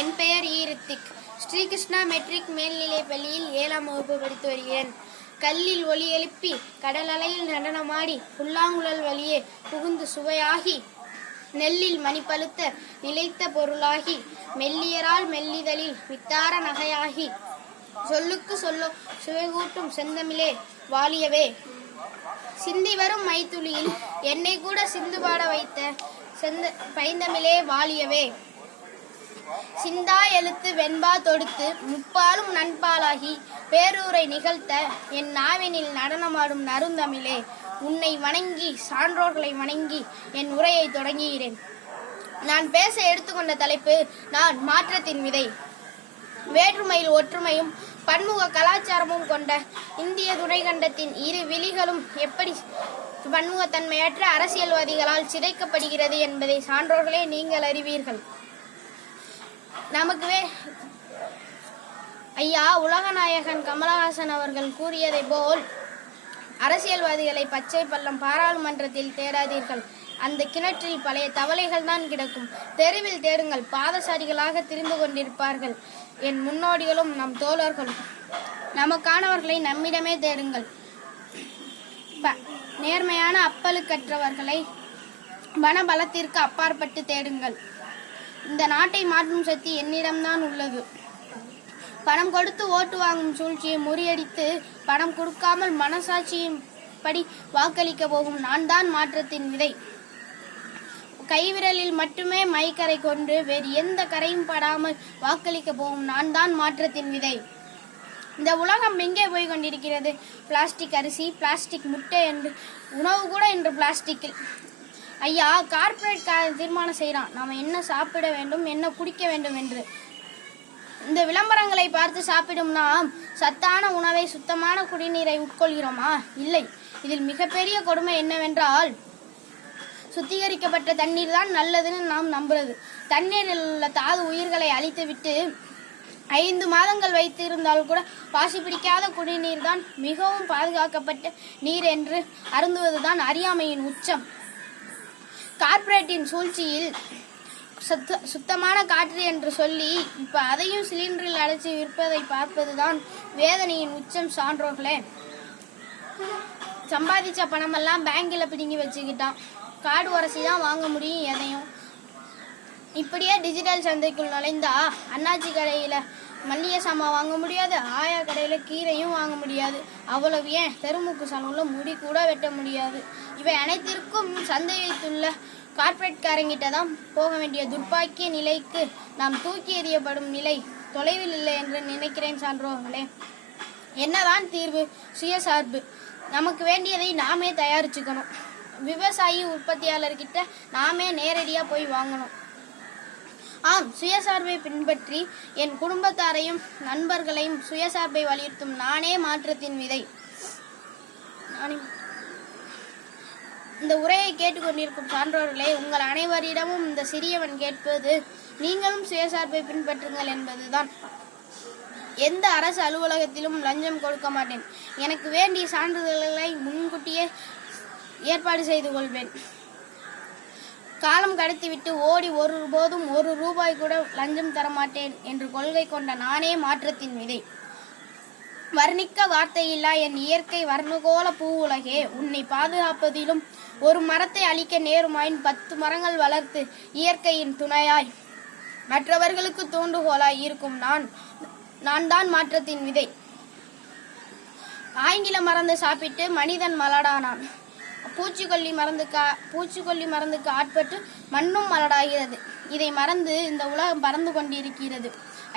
என் பெயர் ரித்திக். ஸ்ரீகிருஷ்ணா மெட்ரிக் மேல்நிலைப் பள்ளியில் 7ஆம் வகுப்பு படித்து வருகிறேன். கல்லில் ஒலி எழுப்பி கடல் அலையில் நடனமாடி புல்லாங்குழல் வழியே புகுந்து சுவையாகி நெல்லில் மணிப்பழுத்த நிலைத்த பொருளாகி மெல்லியரால் மெல்லிதழில் வித்தார நகையாகி சொல்லுக்கு சொல்லோ சுவைகூட்டும் செந்தமிழே வாழியவே. சிந்தி வரும் மைத்துளியில் என்னை கூட சிந்து பாட வைத்த பைந்தமிழே வாழியவே. சிந்தா எழுத்து வெண்பா தொடுத்து முப்பாலும் நண்பாலாகி பேரூரை நிகழ்த்த என் நாவினில் நடனமாடும் நறுந்தமிழே. உன்னை வணங்கி சான்றோர்களை வணங்கி என் உரையை தொடங்குகிறேன். நான் பேச எடுத்துக்கொண்ட தலைப்பு நான் மாற்றத்தின் விதை. வேற்றுமையில் ஒற்றுமையும் பன்முக கலாச்சாரமும் கொண்ட இந்திய துணைக்கண்டத்தின் இரு விழிகளும் எப்படி பன்முகத்தன்மையற்ற அரசியல்வாதிகளால் சிதைக்கப்படுகிறது என்பதை சான்றோர்களே நீங்கள் அறிவீர்கள். நமக்கு ஐயா உலகநாயகன் கமலஹாசன் அவர்கள் கூறியதை போல் அரசியல்வாதிகளை பச்சை பள்ளம் பாராளுமன்றத்தில் தேடாதீர்கள். அந்த கிணற்றில் பழைய தவளைகள் தான் கிடக்கும். தெருவில் தேடுங்கள், பாதசாரிகளாக திரிந்து கொண்டிருப்பார்கள் என் முன்னோடிகளும் நம் தோழர்களும். நமக்கானவர்களை நம்மிடமே தேடுங்கள். நேர்மையான அப்பலுக்கற்றவர்களை பணபலத்திற்கு அப்பாற்பட்டு தேடுங்கள். இந்த நாட்டை மாற்றும் சக்தி என்னிடம்தான் உள்ளது. பணம் கொடுத்து ஓட்டு வாங்கும் சூழ்ச்சியை முறியடித்து பணம் கொடுக்காமல் மனசாட்சியின் படி வாக்களிக்க போகும் நான் தான் மாற்றத்தின் விதை. கைவிரலில் மட்டுமே மைக்கரை கொண்டு வேறு எந்த கரையும் படாமல் வாக்களிக்க போகும் நான் தான் மாற்றத்தின் விதை. இந்த உலகம் எங்கே போய் கொண்டிருக்கிறது? பிளாஸ்டிக் அரிசி, பிளாஸ்டிக் முட்டை என்று உணவு கூட இன்று பிளாஸ்டிக்கில். ஐயா கார்ப்பரேட் தீர்மானம் செய்கிறான் நாம் என்ன சாப்பிட வேண்டும், என்ன குடிக்க வேண்டும் என்று. இந்த விளம்பரங்களை பார்த்து சாப்பிடும் நாம் சத்தான உணவை, சுத்தமான குடிநீரை உட்கொள்கிறோமா? இல்லை. இதில் மிகப்பெரிய கொடுமை என்னவென்றால் சுத்திகரிக்கப்பட்ட தண்ணீர் தான் நல்லதுன்னு நாம் நம்புறது. தண்ணீரில் உள்ள தாது உயிர்களை அழித்துவிட்டு 5 மாதங்கள் வைத்து இருந்தால் கூட பாசி பிடிக்காத குடிநீர் தான் மிகவும் பாதுகாக்கப்பட்ட நீர் என்று அருந்துவதுதான் அறியாமையின் உச்சம். கார்ப்பரேட்டின் சூழ்ச்சியில் சுத்தமான காற்று என்று சொல்லி இப்ப அதையும் சிலிண்டரில் அடைச்சி விற்பதை பார்ப்பதுதான் வேதனையின் உச்சம். சான்றோர்களே, சம்பாதிச்ச பணமெல்லாம் பேங்கில் பிடுங்கி வச்சுக்கிட்டான். கார்டு உரசி தான் வாங்க முடியும் எதையும். இப்படியே டிஜிட்டல் சந்தைக்குள் நுழைந்தா அண்ணாச்சி கடையில் மல்லிகை சாமான் வாங்க முடியாது, ஆயா கடையில் கீரையும் வாங்க முடியாது. அவ்வளவு ஏன் தெருமுக்கு சலூனில் முடி கூட வெட்ட முடியாது. இவை அனைத்திற்கும் சந்தை வைத்துள்ள கார்ப்பரேட்காரங்கிட்ட தான் போக வேண்டிய துர்ப்பாக்கிய நிலைக்கு நாம் தூக்கி எறியப்படும் நிலை தொலைவில் இல்லை என்று நினைக்கிறேன். சான்றோர்களே, என்னதான் தீர்வு? சுயசார்பு. நமக்கு வேண்டியதை நாமே தயாரிச்சுக்கணும். விவசாயி உற்பத்தியாளர்கிட்ட நாமே நேரடியாக போய் வாங்கணும். ஆம், சுயசார்பை பின்பற்றி என் குடும்பத்தாரையும் நண்பர்களையும் சுயசார்பை வலியுறுத்தும் நானே மாற்றத்தின் விதை. இந்த உரையை கேட்டுக்கொண்டிருக்கும் சான்றோர்களே, உங்கள் அனைவரிடமும் இந்த சிறியவன் கேட்பது நீங்களும் சுயசார்பை பின்பற்றுங்கள் என்பதுதான். எந்த அரசு அலுவலகத்திலும் லஞ்சம் கொடுக்க மாட்டேன். எனக்கு வேண்டிய சான்றிதழ்களை முன்கூட்டியே ஏற்பாடு செய்து கொள்வேன். காலம் கடத்திவிட்டு ஓடி ஒருபோதும் 1 ரூபாய் கூட லஞ்சம் தரமாட்டேன் என்று கொள்கை கொண்ட நானே மாற்றத்தின் விதை. வர்ணிக்க வார்த்தையில்லா என் இயற்கை வர்ணகோல பூவுலகே, உன்னை பாதுகாப்பதிலும் ஒரு மரத்தை அழிக்க நேருமாயின் 10 மரங்கள் வளர்த்து இயற்கையின் துணையாய் மற்றவர்களுக்கு தூண்டுகோலாய் இருக்கும் நான் தான் மாற்றத்தின் விதை. ஆங்கில மருந்து சாப்பிட்டு மனிதன் மலடானான். பூச்சிக்கொல்லி மருந்துக்கு ஆட்பட்டு மண்ணும் மலடாகிறது. இதை மறந்து இந்த உலகம் பறந்து கொண்டிருக்கிறது.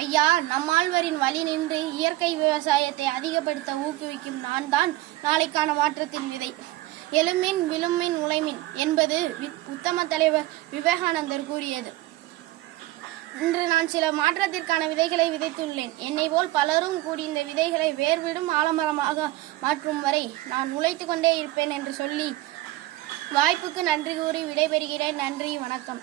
ஐயா, நம்மாழ்வரின் வழி நின்று இயற்கை விவசாயத்தை அதிகப்படுத்த ஊக்குவிக்கும் நான் தான் நாளைக்கான மாற்றத்தின் விதை. எழுமின் விழுமின் உழைமின் என்பது உத்தம தலைவர் விவேகானந்தர் கூறியது. இன்று நான் சில மாற்றத்திற்கான விதைகளை விதைத்துள்ளேன். என்னை போல் பலரும் கூடி இந்த விதைகளை வேர்விடும் ஆலமரமாக மாற்றும் வரை நான் உழைத்து கொண்டே இருப்பேன் என்று சொல்லி வாய்ப்புக்கு நன்றி கூறி விடைபெறுகிறேன். நன்றி, வணக்கம்.